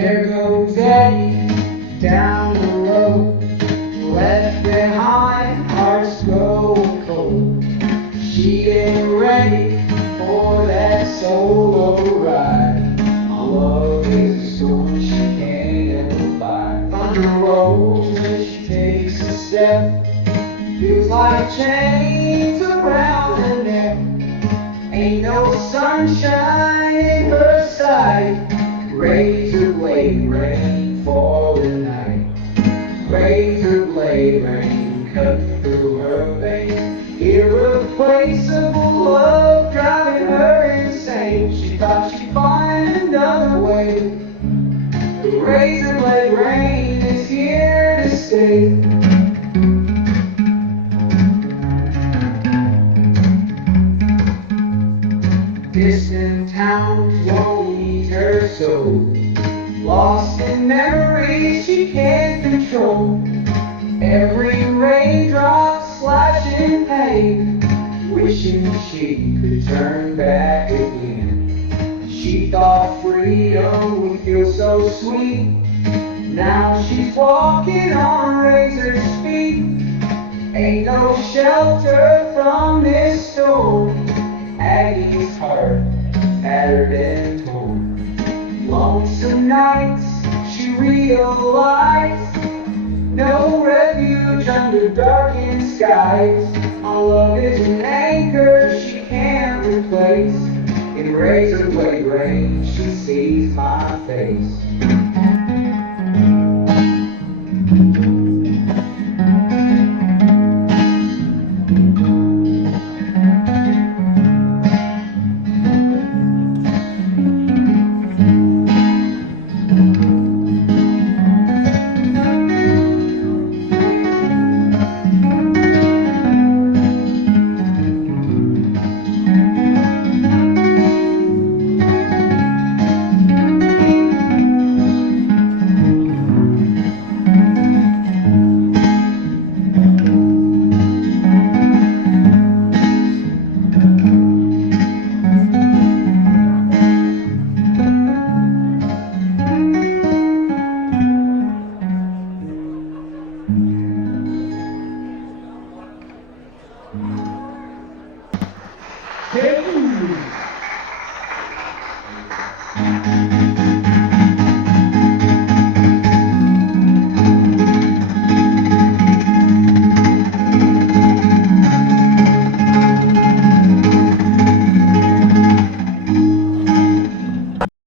There goes Eddie down the road, left behind, hearts go cold. She ain't ready for that solo ride. Love is a storm she can't ever buy. Thunder rolls when she takes a step, feels like chains around her neck. Ain't no sunshine in her sight. Razorblade rain for the night. Razorblade rain cut through her veins. Irreplaceable love driving her insane. She thought she'd find another way. The razorblade rain is here to stay. Distant towns won't eat her soul. Lost in memories she can't control. Every raindrop slashing pain, wishing she could turn back again. She thought freedom would feel so sweet. Now she's walking on razor's feet. Ain't no shelter from this storm. Aggie's heart battered and torn. Lonesome nights, she realized, no refuge under darkened skies. Our love is an anchor she can't replace. In razorblade rain, she sees my face.